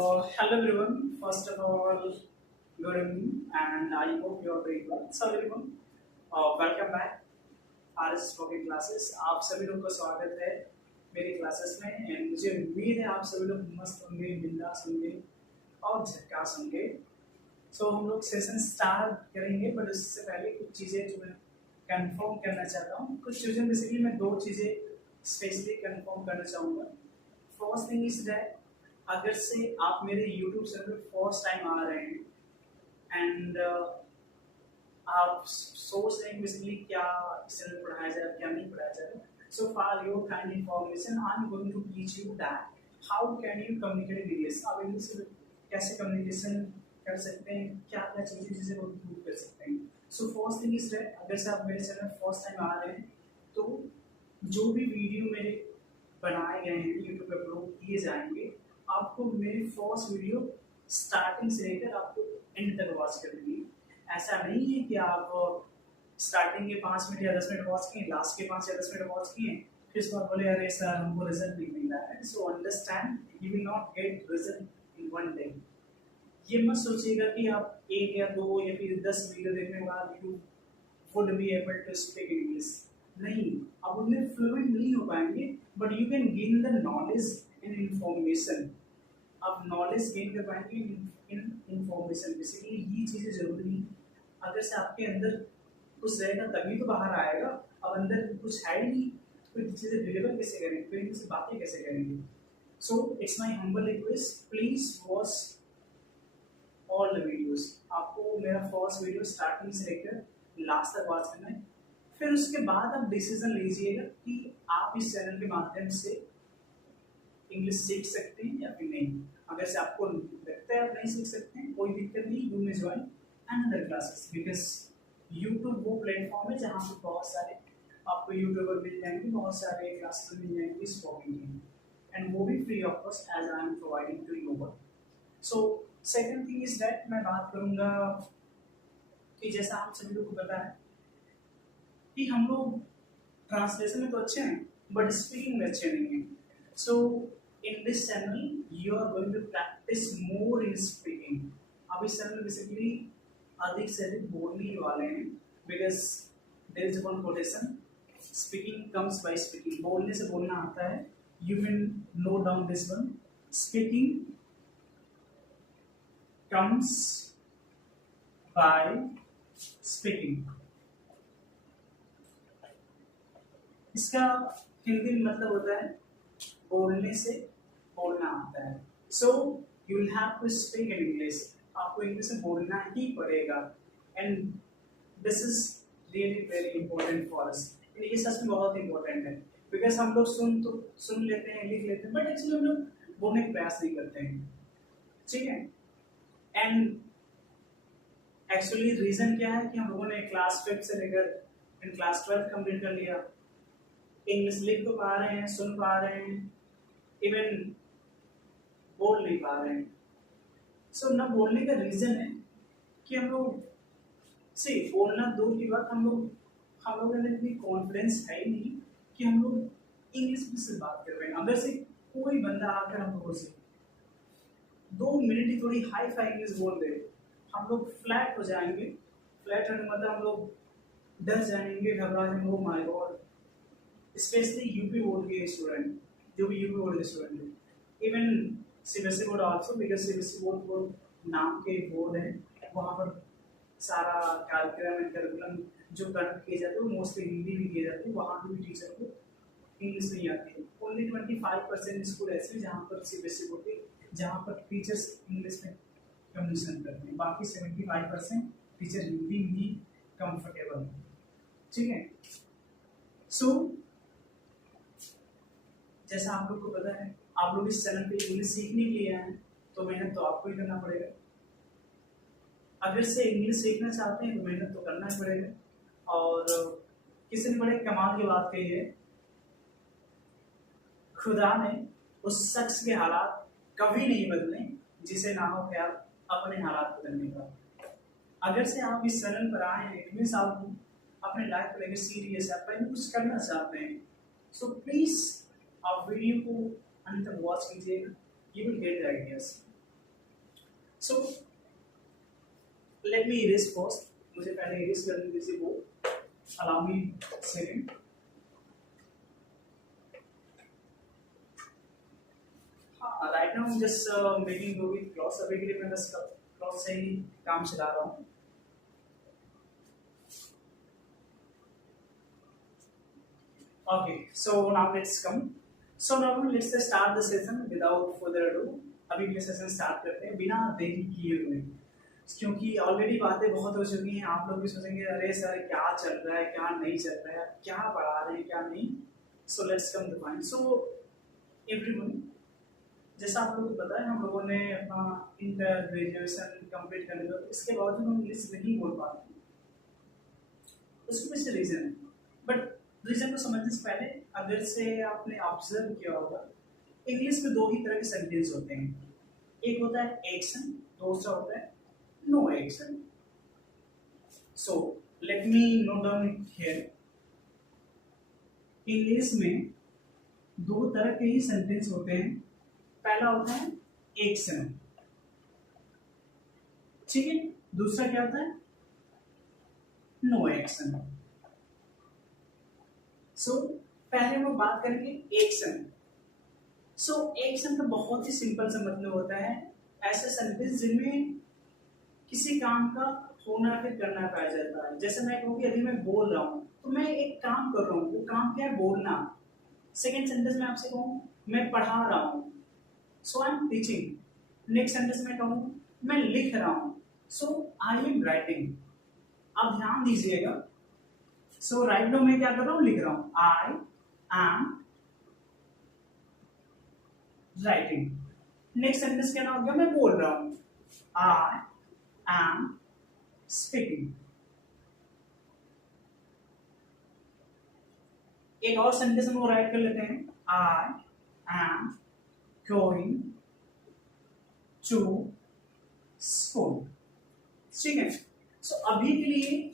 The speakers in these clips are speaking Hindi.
Hello everyone. First of all, good evening, and I hope you are very well. So everyone, welcome back. RS spoken classes आप सभी लोग का स्वागत है मेरी क्लासेस में एंड मुझे उम्मीद है आप सभी लोग मस्त होंगे, बिंदास होंगे और झकास होंगे. सो हम लोग सेशन स्टार्ट करेंगे बट उससे पहले कुछ चीज़ें जो मैं कंफर्म करना चाहता हूँ. कुछ चीज़ें बेसिकली मैं दो चीज़ें स्पेशली कंफर्म करना चाहूँगा. फर्स्ट थिंग इज दैट अगर से आप मेरे यूट्यूब चैनल पे फर्स्ट टाइम आ रहे हैं एंड आप सोच रहे हैं बेसिकली क्या इस चैनल पढ़ाया जाए क्या नहीं पढ़ाया जाए. So for your kind information I am going to teach you that how can you communicate in English. आप इंग्लिश में कैसे कम्युनिकेशन कर सकते हैं, क्या क्या चीज़ें वो इम्प्रूव कर सकते हैं. सो फर्स्ट थिंग इज दैट अगर से आप मेरे चैनल फर्स्ट टाइम आ रहे हैं तो जो भी वीडियो मेरे बनाए गए हैं यूट्यूब पे अपलोड किए जाएंगे आपको मेरी फर्स्ट वीडियो स्टार्टिंग से लेकर आपको एंड तक वॉच करनी है. ऐसा नहीं है कि आप स्टार्टिंग के 5 मिनट या 10 मिनट वॉच किए, लास्ट के 5 या 10 मिनट वॉच किए, फिर उसके बाद बोले अरे सर हमको रिजल्ट नहीं मिल रहा है. So understand you will not get result in one day. ये मत सोचिएगा कि आप 1 या 2 या फिर 10 वीडियो देखने के बाद you would be able to speak English. नहीं, आप उनमें फ्लुएंट नहीं हो पाएंगे but you can gain the knowledge in information. आप नॉलेज गेन कर पाएंगे इन इंफॉर्मेशन. बेसिकली ये चीज़ें जरूरी हैं. अगर से आपके अंदर कुछ रहेगा तभी तो बाहर आएगा. अब अंदर कुछ है ही नहीं तो फिर चीज़ें डिलीवर कैसे करेंगे, फिर इनसे बातें कैसे करेंगे. So it's my humble request, please watch all the videos. आपको मेरा फर्स्ट वीडियो स्टार्टिंग से लेकर लास्ट तक वॉच करना है. फिर उसके बाद आप डिसीजन लीजिएगा कि आप इस चैनल के माध्यम से इंग्लिश सीख सकते हैं या फिर नहीं. अगर से आपको लगता है आप नहीं सीख सकते हैं कोई दिक्कत नहीं, you may join another classes because YouTube वो प्लेटफॉर्म है जहाँ पे बहुत सारे आपको यूट्यूबर मिल जाएंगे, बहुत सारे क्लासेस मिल जाएंगे स्पोकन के एंड वो भी free of cost as I am providing to you one. So second thing is that मैं बात करूँगा कि जैसा आप सभी लोग को पता है कि हम लोग ट्रांसलेशन में तो अच्छे हैं बट स्पीकिंग में अच्छे नहीं हैं. सो in this channel you are going to practice more in speaking. अब इस चैनल में बेसिकली अधिक से अधिक बोलने ही वाले हैं because there is one quotation, speaking comes by speaking. बोलने से बोलना आता है. You can note down this one, speaking comes by speaking. इसका हिंदी में मतलब होता है बोलने से बोलना आता है. So you will have to speak in English. आपको इंग्लिश में बोलना ही पड़ेगा and this is really very important for us. ये सच में बहुत इंपॉर्टेंट है बिकॉज हम लोग सुन लेते हैं, लिख लेते हैं बट एक्चुअली हम लोग बोलने का प्रयास नहीं करते हैं. ठीक है. एंड एक्चुअली रीजन क्या है कि हम लोगों ने क्लास 5 से लेकर इन क्लास 12 कंप्लीट कर लिया, इंग्लिश लिख तो पा रहे हैं, सुन पा रहे हैं, इवन बोल नहीं पा रहे हैं. सो न बोलने का रीजन है कि हम लोग से बोलना दूर की बात, हम लोगों में इतनी कॉन्फिडेंस है ही नहीं कि हम लोग इंग्लिश में से बात कर रहे हैं. अगर से कोई बंदा आकर हम लोगों से 2 मिनट ही थोड़ी हाई फाई इंग्लिश बोल दे, हम लोग फ्लैट हो जाएंगे. फ्लैट होने मतलब हम लोग डर जाएंगे, घबरा जाएंगे. Oh my God. Specially UP board के स्टूडेंट, जो भी यूपी बोर्ड के स्टूडेंट है, even CBSE board also because CBSE board नाम के बोर्ड है. वहाँ पर सारा कार्यक्रम एंड करिकुलम जो कंडक्ट किए जाते हैं वो मोस्टली हिंदी में किए जाते हैं. वहाँ भी टीचर को इंग्लिश नहीं आती है. ओनली 25% स्कूल ऐसे हैं जहाँ पर सीबीएसई बोर्ड के जहाँ पर टीचर्स इंग्लिश में कम्युनिकेशन करते हैं. बाकी 75% टीचर हिंदी में ही कंफर्टेबल है. ठीक है. सो जैसा आप लोग को पता है आप लोग इस चैनल पे इंग्लिश सीखने के लिए आए तो मेहनत तो आपको ही करना पड़ेगा. अगर से इंग्लिश सीखना चाहते हैं तो मेहनत तो करना ही पड़ेगा. और किसी ने बड़े कमाल की बात कही है, खुदा ने उस शख्स के हालात कभी नहीं बदले जिसे ना हो ख्याल अपने हालात बदलने का. अगर से आप इस चैनल पर आए हैं इट मींस आप अपने लाइफ को लेकर सीरियस है, आप कुछ करना चाहते हैं. सो प्लीज आप वीडियो को अंत तक वॉच कीजिएगा, you will gate ideas. So let me erase first, मुझे पहले इरेज करने दीजिए वो, अलाउ मी सेकंड। हाँ, राइट नाउ जस्ट मेकिंग दो विद क्लॉथ, अभी के लिए मैं बस क्लॉथ से ही काम चला रहा हूँ। Okay, so now let's come. So now let's start the session without further ado. अभी के सेशन स्टार्ट करते हैं बिना देरी किए हुए, क्योंकि ऑलरेडी बातें बहुत हो चुकी हैं। आप लोग भी सोचेंगे अरे सर क्या चल रहा है, क्या नहीं चल रहा है, क्या पढ़ा रहे हैं, क्या नहीं। So let's come two point. So everyone, जैसा आप लोगों को पता है, हम लोगों ने अपना इंटर ग्रेजुएशन कंप्लीट करने के बाद इसके बावजूद हम इंग्लिश नहीं बोल पाते, उसके पीछे रीजन है। बट रीजन को समझने से पहले अगर से आपने ऑब्जर्व किया होगा, इंग्लिश में दो ही तरह के सेंटेंस होते हैं, एक होता है एक्शन, दूसरा होता है no action. So let me note down here, English में दो तरह के ही सेंटेंस होते हैं। पहला होता है एक्शन, ठीक है, दूसरा क्या होता है नो एक्शन। सो पहले हम बात करेंगे एक्शन। सो एक्शन का बहुत ही सिंपल सा मतलब होता है ऐसे सेंटेंस जिनमें किसी काम का होना फिर करना पाया जाता है। जैसे मैं कहूँ कि अभी मैं बोल रहा हूँ तो मैं एक काम कर रहा हूँ, वो काम क्या है, बोलना। सेकेंड सेंटेंस में आपसे कहूँ मैं पढ़ा रहा हूँ, so I am teaching. Next sentence में कहूँ मैं लिख रहा हूँ, सो आई एम राइटिंग। आप ध्यान दीजिएगा, सो राइट नाउ मैं क्या कर रहा हूँ, लिख रहा हूँ, I am writing. Next sentence क्या हो गया, मैं बोल रहा हूँ, आई एम स्पीकिंग। एक और सेंटेंस हम राइट कर लेते हैं, I am going to school, ठीक है। सो अभी के लिए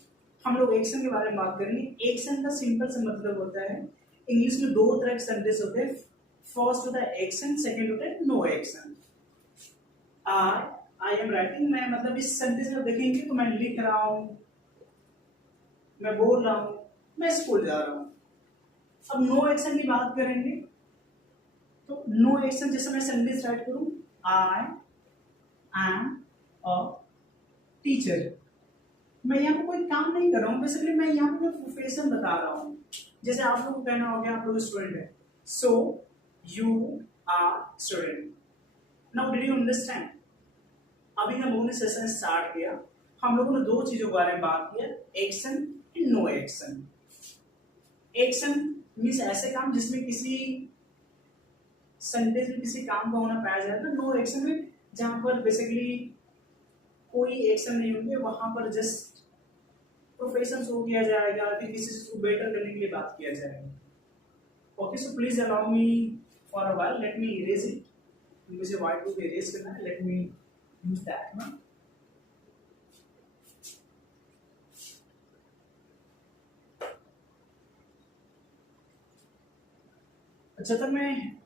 हम लोग एक्शन के बारे में बात करेंगे। एक्शन का सिंपल सा मतलब होता है, इंग्लिश में दो तरह के सेंटेंस होते हैं, फर्स्ट होता है एक्शन, सेकंड होता है no action. I am writing, मैं मतलब इस सेंटेंस में देखेंगे तो मैं लिख रहा हूं, मैं बोल रहा हूं, मैं स्कूल जा रहा हूं। अब नो एक्शन की बात करेंगे तो नो एक्शन, जैसे मैं सेंटेंस राइट करूं, आई एम अ टीचर, मैं यहाँ पे कोई काम नहीं कर रहा हूँ, बेसिकली मैं यहाँ पे प्रोफेशन बता रहा हूँ। जैसे आप लोग को कहना हो गया आप लोग स्टूडेंट है, so you are student. Now did you understand? अभी हम लोगों ने सेशन स्टार्ट किया, हम लोगों ने दो चीजों के बारे में बात किया, action and no action. Action means ऐसे काम जिसमें किसी सेंटेंस में किसी काम का होना पाया जाएगा। नो एक्शन में जहां पर बेसिकली कोई एक्शन नहीं होंगे, वहां पर जस्ट प्रोफेशन शो किया जाएगा, फिर किसी चीज को बेटर करने के लिए बात किया जाएगा। Okay, so please allow me for a while, let me erase it. मुझे व्हाइट बोर्ड पे इरेज करना है, लेट मी यूज दैट ना। अच्छा, तो मैं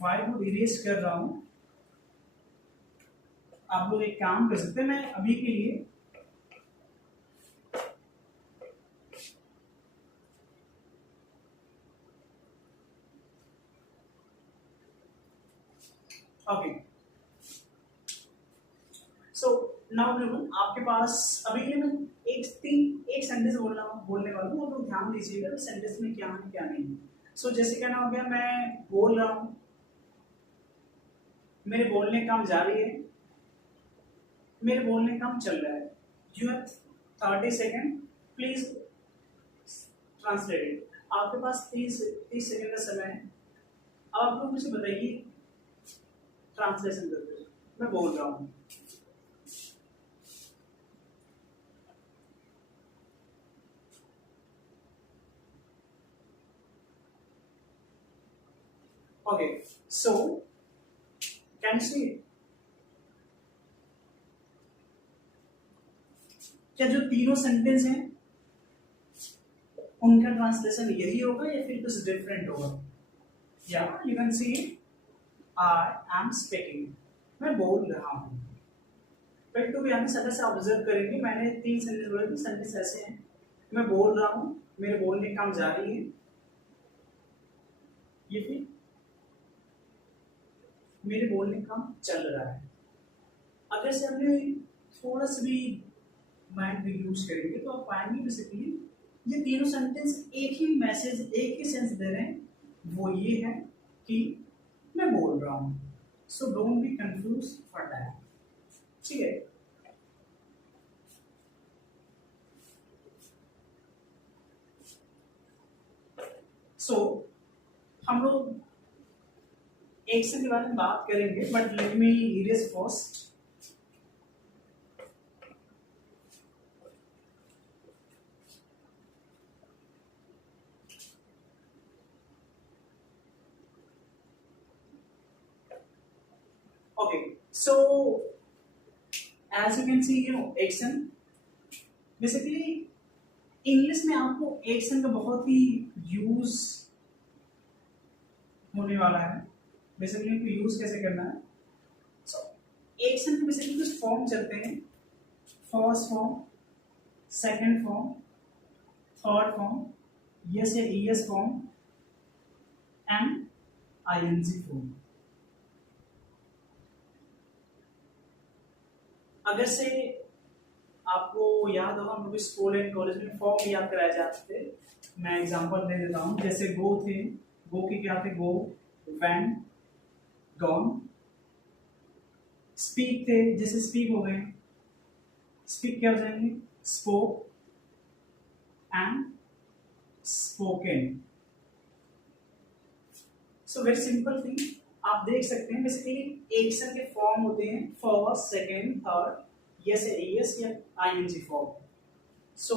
व्हाइट बोर्ड इरेज कर रहा हूं, आप लोग एक काम कर सकते हैं, मैं अभी के लिए ओके। सो नाउ आपके पास अभी के लिए मैं एक सेंटेंस बोलने वाला हूँ, तो ध्यान दीजिएगा तो सेंटेंस में क्या है क्या नहीं। सो जैसे कहना हो गया मैं बोल रहा हूँ, मेरे बोलने का काम जारी है, मेरे बोलने का काम चल रहा है। You have 30 second, please translate it. आपके पास 30 सेकेंड का समय है, आप लोग मुझे बताइए ट्रांसलेशन करके। मैं बोल रहा हूँ, ओके, सो कैन सी क्या जो तीनों सेंटेंस हैं उनका ट्रांसलेशन यही होगा या फिर कुछ डिफरेंट होगा? या you can see I am speaking, मैं बोल रहा हूं। बट टू बी ऑनेस्ट अगर से ऑब्जर्व करेंगे, मैंने 3 सेंटेंस बोले थे, सेंटेंस ऐसे हैं, मैं बोल रहा हूँ, मेरे बोलने का काम जारी है, ये फिर मेरे बोलने का काम चल रहा है। अगर से हमने थोड़ा सा भी माइंड भी यूज करेंगे तो आप पाएंगे बेसिकली ये तीनों सेंटेंस एक ही मैसेज, एक ही सेंस दे रहे हैं, वो ये है कि मैं बोल रहा हूँ। So don't be confuse for that, ठीक है। सो हम लोग एक्शन के बारे में बात करेंगे, but let me erase first. Okay, so as you can see, action basically English में आपको एक्शन का बहुत ही यूज होने वाला है। बेसिकली इनको यूज कैसे करना है। सो एक्शन के बेसिकली कुछ फॉर्म चलते हैं, first form, second form, third form, S या ES form and ING form. अगर से आपको याद होगा, हम लोग स्कूल एंड कॉलेज में फॉर्म याद कराए जाते थे। मैं एग्जांपल दे देता हूँ, जैसे गो थे, गो के क्या थे, गो, वैन, गॉन। स्पीक थे, जैसे स्पीक हो गए, स्पीक क्या हो जाएंगे, spoke and spoken. So very simple thing, आप देख सकते हैं बेसिकली एक्शन के फॉर्म होते हैं फर्स्ट, सेकेंड, थर्ड, यस या एस या आईएनजी फॉर्म। सो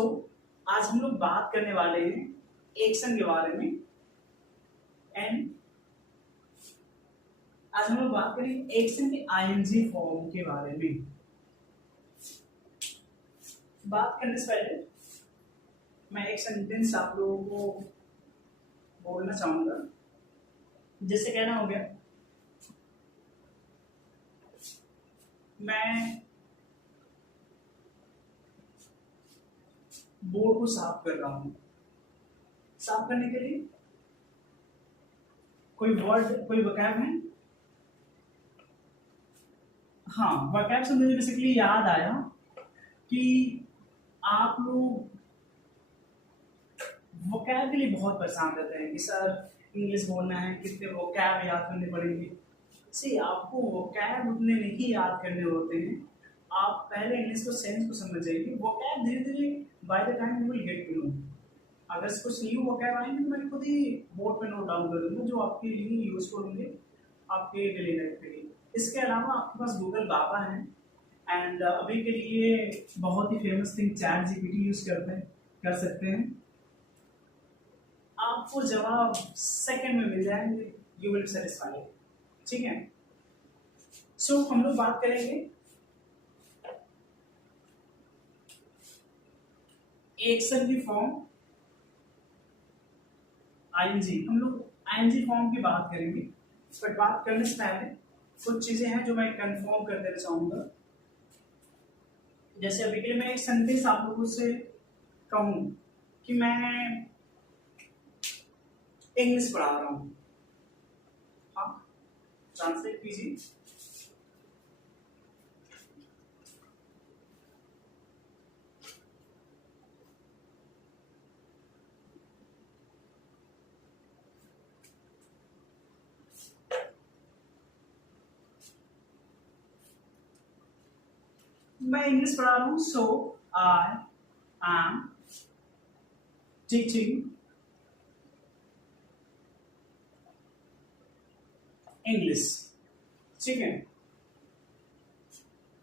आज हम लोग बात करने वाले हैं एक्शन के बारे में, एंड आज हम लोग बात करेंगे एक्शन के आईएनजी फॉर्म के बारे में। बात करने से पहले मैं एक सेंटेंस आप लोगों को बोलना चाहूंगा। जैसे कहना हो गया, मैं बोर्ड को साफ कर रहा हूं। साफ करने के लिए कोई वर्ड, कोई वोकैब है? हाँ, वोकैब से मुझे बेसिकली याद आया कि आप लोग वोकैब के लिए बहुत परेशान रहते हैं कि सर इंग्लिश बोलना है, कितने वोकैब याद करने पड़ेंगे। सी आपको वोकैब उतने नहीं याद करने होते हैं, आप पहले इंग्लिश को सेंस को समझ जाइए। वोकैब धीरे धीरे by the time you will get to know. अगर कुछ न्यू वोकैब आएंगे तो मैं खुद ही बोर्ड पे नोट डाउन कर दूंगा, जो आपके लिए यूजफुल होंगे आपके डेली लाइफ के लिए। इसके अलावा आपके पास गूगल बाबा है, एंड अभी के लिए बहुत ही famous thing ChatGPT use कर सकते हैं। आपको जवाब सेकंड में मिल जाएंगे, यू विल सेटिस्फाइड, ठीक है। सो हम लोग बात करेंगे एक्शन की फॉर्म आईएनजी। हम लोग आईएनजी फॉर्म की बात करेंगे, बट बात करने से पहले कुछ चीजें हैं जो मैं कंफर्म कर देना चाहूंगा। जैसे अभी के लिए मैं एक सेंटेंस आप लोगों से कहूं कि मैं इंग्लिश पढ़ा रहा हूं, हाँ, ट्रांसलेट कीजिए। मैं इंग्लिश पढ़ा रहा हूं, सो आई एम टीचिंग इंग्लिश, ठीक है।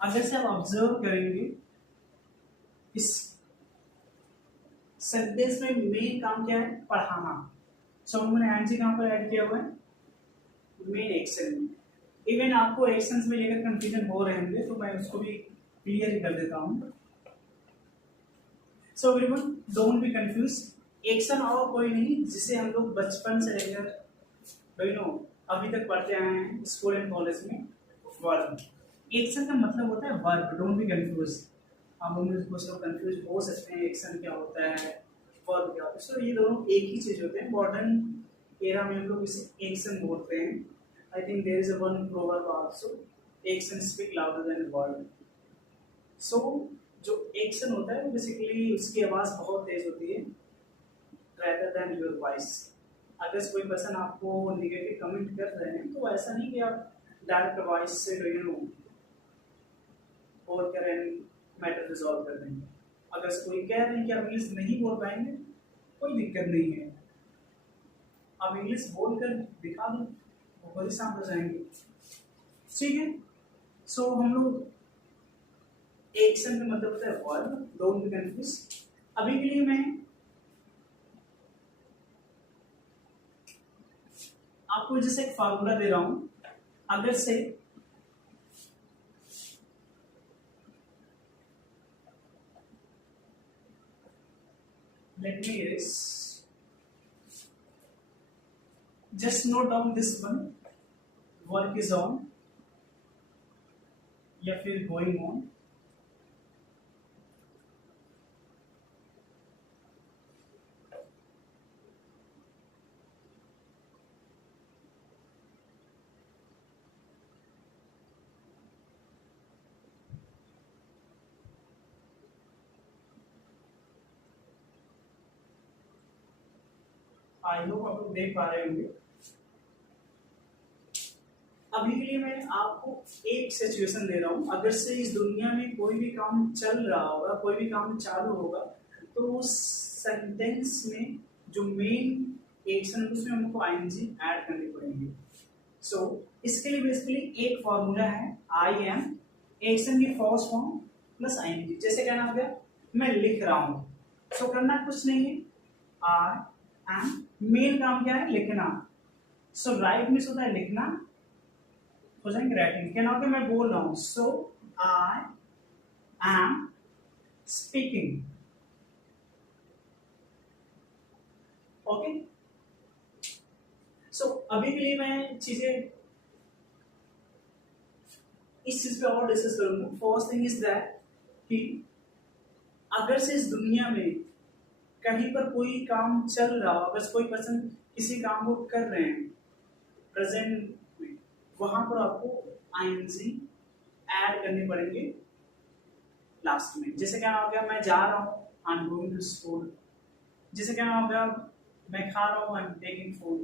अगर से आप ऑब्जर्व करेंगे इस सेंटेंस में मेन काम क्या है, पढ़ाना। सो मैंने आईएनजी कहां पर ऐड किया हुआ है, मेन एक्शन में। इवन आपको एक्शंस में लेकर कंफ्यूजन हो रहे होंगे तो मैं उसको भी क्लियर ही कर देता हूं। So everyone don't be confuse, action और कोई नहीं जिसे हम लोग बचपन से लेकर अभी तक पढ़ते आए हैं स्कूल एंड कॉलेज में, वर्ब। एक्शन का मतलब होता है वर्ब, डोंट बी कंफ्यूज। आप लोग में कुछ लोग कंफ्यूज हो सकते हैं एक्शन क्या होता है, वर्ब क्या होता है। सो ये दोनों एक ही चीज होते हैं। मॉडर्न एरा में हम लोग इसे एक्शन बोलते हैं। I think there is a one proverb also, action speak louder than word. So जो एक्शन होता है वो बेसिकली उसकी आवाज बहुत तेज होती है rather than your voice। अगर कोई पर्सन आपको नेगेटिव कमेंट कर रहे हैं तो ऐसा नहीं कि आप डायरेक्ट वॉइस से और करें मैटर रिजॉल्व कर देंगे। अगर कोई कह रहे हैं कि आप इंग्लिश नहीं बोल पाएंगे, कोई दिक्कत नहीं है, आप इंग्लिश बोल कर दिखा दो, वो खुद ही शांत हो जाएंगे। ठीक है। सो हम लोग एक्शन का मतलब होता है वर्ब, डोंट बी कंफ्यूज। अभी के लिए मैं आपको जैसे एक फार्मूला दे रहा हूं। अगर से let me erase, just note down this one, work is on या फिर going on। आई होप आप लोग देख पा रहे होंगे। अभी के लिए मैं आपको एक सिचुएशन दे रहा हूं। अगर से इस दुनिया में कोई भी काम चल रहा होगा, कोई भी काम चालू होगा, तो उस सेंटेंस में जो मेन एक्शन है उसमें हमको आईएनजी ऐड करनी पड़ेगी। सो इसके लिए बेसिकली एक फॉर्मूला है, आई एम एक्शन की फर्स्ट फॉर्म प्लस आईएनजी। जैसे क्या नाम गया, मैं लिख रहा हूं, सो करना कुछ नहीं है, आई एम, मेन काम क्या है, लिखना। सो राइट मीन्स होता है लिखना, हो जाएंगे राइटिंग। क्या नाम, मैं बोल रहा हूं, सो आई एम स्पीकिंग। ओके। सो अभी के लिए मैं चीजें इस चीज पे और डिस्कस करूंगा। फर्स्ट थिंग इज दैट कि अगर से इस दुनिया में कहीं पर कोई काम चल रहा हो, अगर कोई पर्सन किसी काम को कर रहे हैं प्रेजेंट में, वहां पर आपको आईएनजी ऐड करने पड़ेंगे लास्ट में। जैसे क्या हो गया, मैं जा रहा हूँ, I am going to school. जैसे क्या हो गया, मैं खा रहा हूँ, आई एम टेकिंग फूड।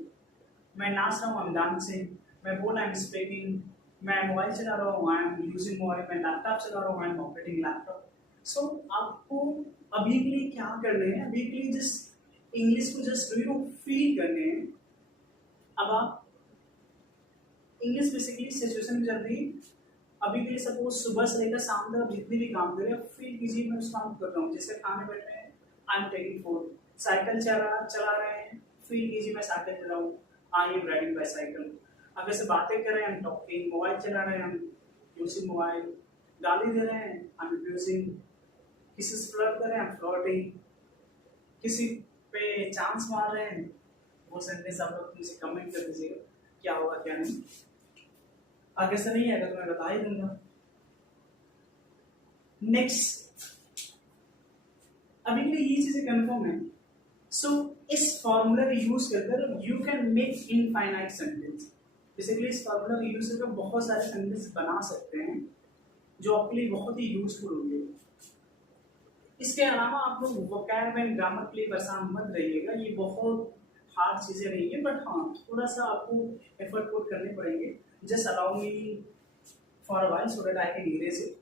मैं नाच रहा हूँ, आई एम डांसिंग। मैं बोल, आई एम स्पीकिंग। मैं मोबाइल चला रहा हूँ, आई एम यूजिंग मोबाइल। मैं लैपटॉप चला रहा हूँ, आई एम ऑपरेटिंग लैपटॉप। सो आपको अभी के लिए क्या करने हैं, अभी के लिए जस्ट इंग्लिश को जस्ट फील करने हैं। अब आप इंग्लिश बेसिकली सिचुएशन में चल रही है। अभी के लिए सपोज सुबह से लेकर शाम तक आप जितने भी काम कर रहे हैं, फील कीजिए मैं उस काम कर रहा हूँ। जैसे खाने बैठे हैं, I am taking food. Cycle चला रहे हैं, फील कीजिए मैं साइकिल चला रहा हूँ, आई एम राइडिंग बाइसाइकिल। अगर से बातें कर रहे हैं, आई एम टॉकिंग। मोबाइल चला रहे हैं, आई एम यूजिंग मोबाइल। गाली दे रहे हैं, आई एम यूजिंग। किसी से फ्लर्ट कर रहे हैं, आई एम फ्लर्टिंग। किसी पे चांस मार रहे हैं, वो सेंटेंस आप लोग मुझे कमेंट कर दीजिएगा क्या होगा क्या नहीं। आगे से नहीं आएगा तो मैं बता ही दूंगा। नेक्स्ट, अभी के लिए ये चीजें कंफर्म है। सो इस फॉर्मूला का यूज कर you can make infinite sentence. Basically इस फॉर्मूला का यूज करके बहुत सारे सेंटेंस बना सकते हैं जो आपके लिए बहुत ही यूजफुल होंगे। इसके अलावा आप लोग वोकैब एंड ग्रामर के लिए परेशान मत रहिएगा, ये बहुत हार्ड चीजें नहीं है, बट हाँ थोड़ा सा आपको एफर्ट पुट करने पड़ेंगे। Just allow me for a while so that I can erase it.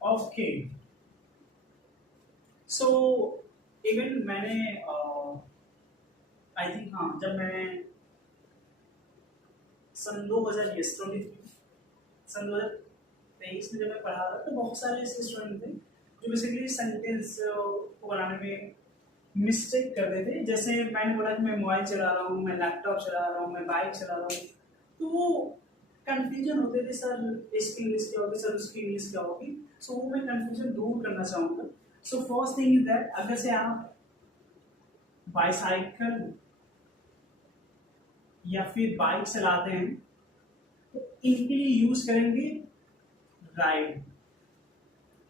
Okay. So even मैंने आई थिंक हाँ, जब मैं सन 2023 में जब मैं पढ़ा था, तो बहुत सारे ऐसे स्टूडेंट थे जो बेसिकली सेंटेंस को बनाने में मिस्टेक करते थे। जैसे मैंने बोला कि मैं मोबाइल चला रहा हूँ, मैं लैपटॉप चला रहा हूँ, मैं बाइक चला रहा हूँ, तो वो कंफ्यूजन होते थे सर इसकी इंग्लिश क्या होगी, सर उसकी इंग्लिश क्या होगी, सो वो मैं कंफ्यूजन दूर करना चाहूँगा। सो फर्स्ट थिंग इज दैट अगर से आप बाईसाइकिल या फिर बाइक चलाते हैं तो इनके लिए यूज करेंगे राइड।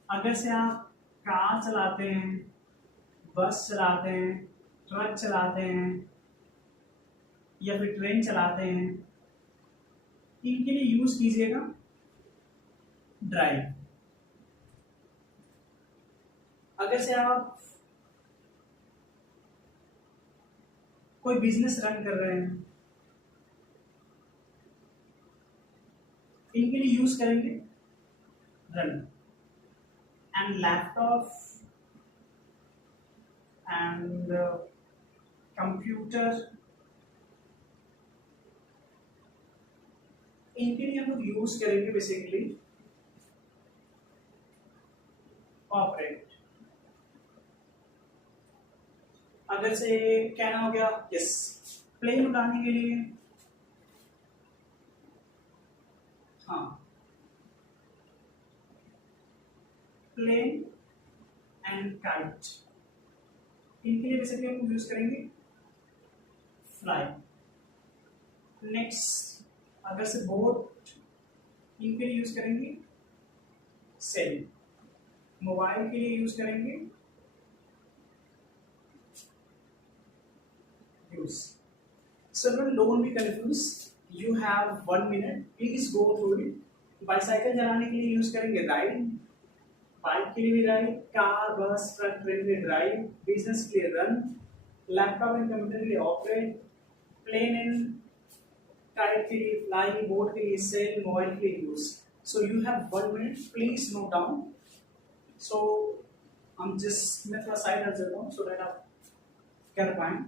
अगर से आप कार चलाते हैं, बस चलाते हैं, ट्रक चलाते हैं या फिर ट्रेन चलाते हैं, इनके लिए यूज कीजिएगा ड्राइव। अगर से आप कोई बिजनेस रन कर रहे हैं, इनके लिए यूज करेंगे run. And laptop and computer, इनके लिए हम लोग यूज करेंगे बेसिकली ऑपरेट। अगर से कहना हो गया यस प्लेन उड़ाने के लिए, हाँ प्लेन एंड काइट, इनके लिए बेसिकली हम यूज करेंगे फ्लाई। नेक्स्ट अगर से बोट, इनके लिए यूज करेंगे सेल। मोबाइल के लिए यूज करेंगे use. Children, don't be confused. You have 1 minute. Please go through it. Bicycle चलाने के लिए यूज करेंगे राइड, बाइक के लिए भी ride, car bus truck train के लिए ड्राइव, बिजनेस के लिए रन, लैपटॉप एंड कंप्यूटर के लिए ऑपरेट, प्लेन एंड काइट के लिए फ्लाई, बोट के लिए सेल, मोबाइल के लिए use. So you have 1 minute. Please note down. So हम मैं थोड़ा साइड हट जाता हूँ सो दैट आप कर पाए।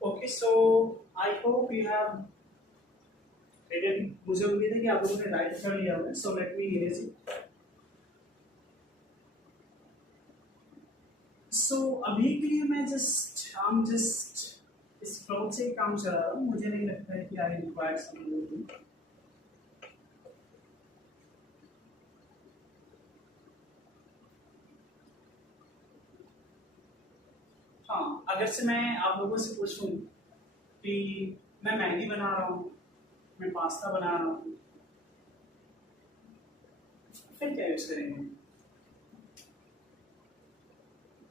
Okay, so I hope you have read it. मुझे उम्मीद है कि आप लोगों ने राइट कर लिया होगा। So let me erase it. So अभी के लिए मैं हम जस्ट इस फ्लो से काम चला रहा हूँ। मुझे नहीं लगता है कि आई रिक्वायर समथिंग। हाँ, अगर से मैं आप लोगों से पूछूं कि मैं मैगी बना रहा हूँ, मैं पास्ता बना रहा हूँ, फिर क्या यूज करेंगे?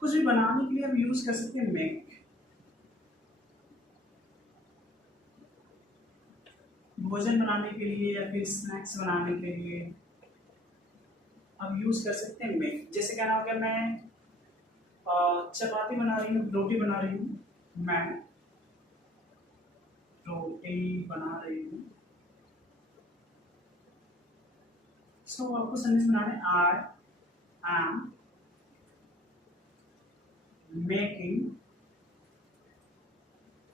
कुछ भी बनाने के लिए हम यूज कर सकते हैं मेक। भोजन बनाने के लिए या फिर स्नैक्स बनाने के लिए हम यूज कर सकते हैं मेक। जैसे कहना हो गया मैं चपाती बना रही हूँ, रोटी बना रही हूँ, मैं रोटी बना रही हूँ। सो आपको सेंटेंस बनाने आई एम मेकिंग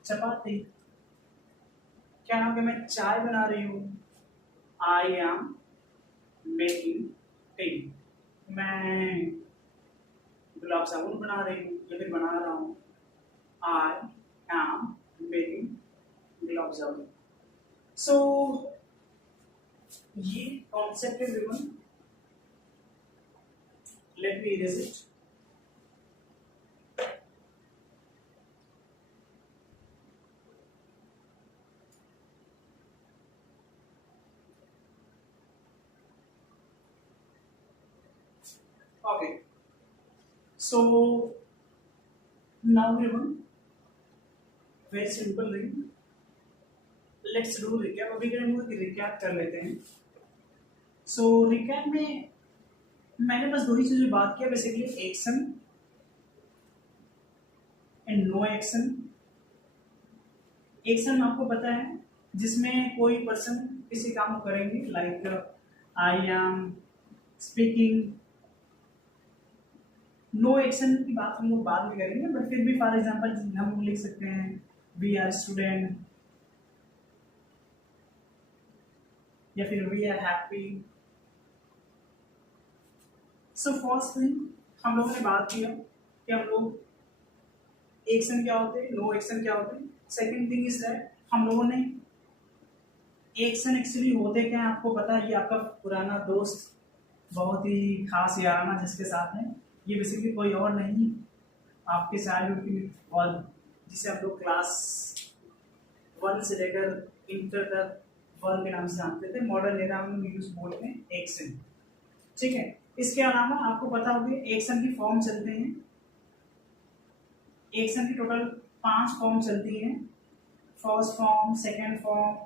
चपाती। क्या नाम है मैं चाय बना रही हूँ, आई एम मेकिंग टी। मैं गुलाब जामुन बना रही हूँ या फिर बना रहा हूँ, I am making gulab jamun. सो ये कॉन्सेप्ट है everyone. Let me erase it. Okay, so now everyone, very simple thing. Let's do recap. अभी हम लोग recap कर लेते हैं। So recap में मैंने बस दो ही चीजें बात किया, basically action and no action. Action आपको पता है जिसमें कोई पर्सन किसी काम को करेंगे, like I am speaking. No action की बात हम लोग बाद में करेंगे, बट फिर भी फॉर एग्जांपल हम लोग लिख सकते हैं वी आर स्टूडेंट, या फिर we are happy. So first thing हम लोगों ने बात किया कि हम लोग एक्शन क्या होते हैं, नो एक्शन क्या होते हैं। सेकंड थिंग इज दैट हम लोगों ने एक्शन एक्चुअली होते क्या है आपको पता है। ये आपका पुराना दोस्त, बहुत ही खास याराना जिसके साथ है, ये बेसिकली कोई और नहीं, आपके चाइल्डहुड की वर्ल्ड, जिसे हम लोग क्लास 1 से लेकर इंटर तक वर्ल्ड के नाम से जानते थे। मॉडर्न एरा में यूज बोलते हैं एक्शन, ठीक है। इसके अलावा आपको पता होगा एक्शन की फॉर्म चलते हैं। एक्शन की टोटल 5 फॉर्म चलती हैं। First form, second form,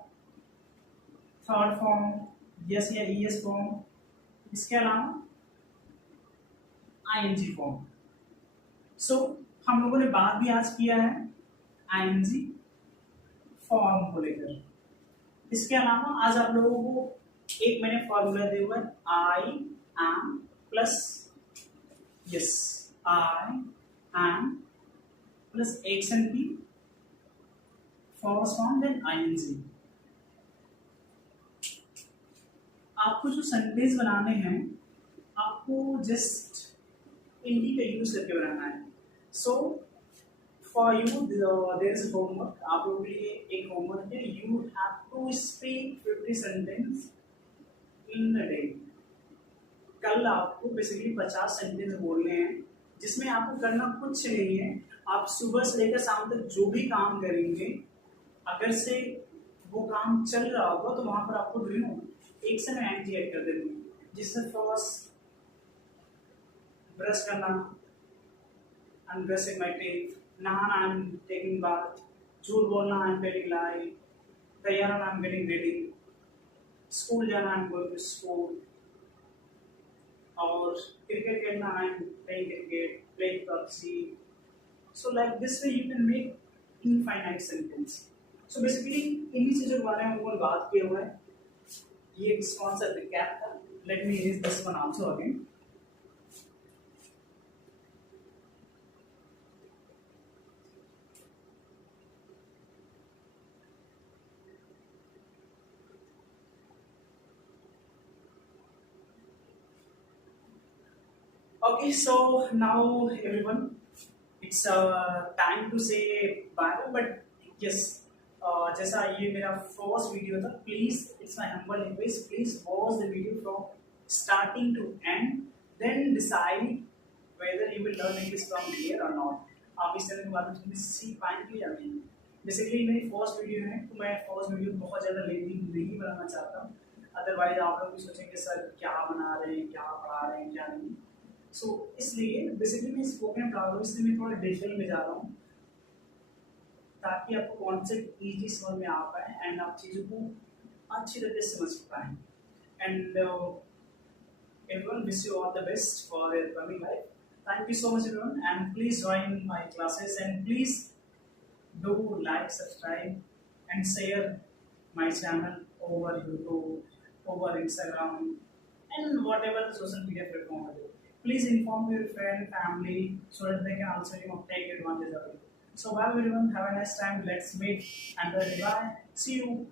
third form, S या ईएस फॉर्म, इसके अलावा आईएनजी फॉर्म। सो हम लोगों ने बात भी आज किया है आईएनजी फॉर्म को लेकर। इसके अलावा आज आप लोगों को एक मैंने फॉर्मूला दिया हुआ है, I am plus yes, I am plus action की फर्स्ट फॉर्म देन आईएनजी। आपको जो सेंटेंस बनाने हैं आपको जस्ट इनकी का यूज करके बनाना है। So for you there is homework, आप लोगों के लिए एक होमवर्क है, you have to speak 50 sentence in a day. कल आपको बेसिकली 50 सेंटेंस बोलने हैं, जिसमें आपको करना कुछ नहीं है। आप सुबह से लेकर शाम तक जो भी काम करेंगे, अगर से वो काम चल रहा होगा तो वहां पर आपको एक्शन में एंटी ऐड कर देनी है। जिससे फर्स्ट ब्रश करना, I am brushing my teeth, नहाना, आई एम टेकिंग बाथ, झूठ बोलना, आई एम टेलिंग लाई, तैयार होना, I am getting ready, school जाना, I am going to school, और क्रिकेट खेलना, I am playing cricket, playing PUBG. So like this way you can make infinite sentence. So basically इन्हीं चीजों के बारे में हम लोगों ने बात किया हुआ है। ये कौन सा रिकैप था, let me erase this one also again. Okay, so now everyone, it's time to say bye. But yes, जैसा ये मेरा फर्स्ट वीडियो था, please it's my humble request, please watch the video from starting to end, then decide whether you will learn English from here और नॉट। आप इस तरह के बात में सीख पाएंगे या नहीं। बेसिकली मेरी फर्स्ट वीडियो है, तो मैं फर्स्ट वीडियो बहुत ज़्यादा लेंथी नहीं बनाना चाहता, अदरवाइज आप लोग भी सोचेंगे सर क्या बना रहे हैं, क्या पढ़ा रहे हैं, क्या नहीं। सो इसलिए बेसिकली मैं स्पोकन पढ़ा रहा हूँ, इसलिए मैं थोड़ा डिटेल में जा रहा हूँ, ताकि आपको कॉन्सेप्ट इजी समझ में आ पाए एंड आप चीज़ों को अच्छी तरह से समझ पाएँ। And everyone, wish you all the best for your coming life. Thank you so much everyone, and please join my classes, and please do like, subscribe and share my channel over YouTube, over Instagram, and whatever the social media platform are there. Please inform your friend, family, so that they can also take advantage of it. So bye everyone, have a nice time, let's meet and bye, see you.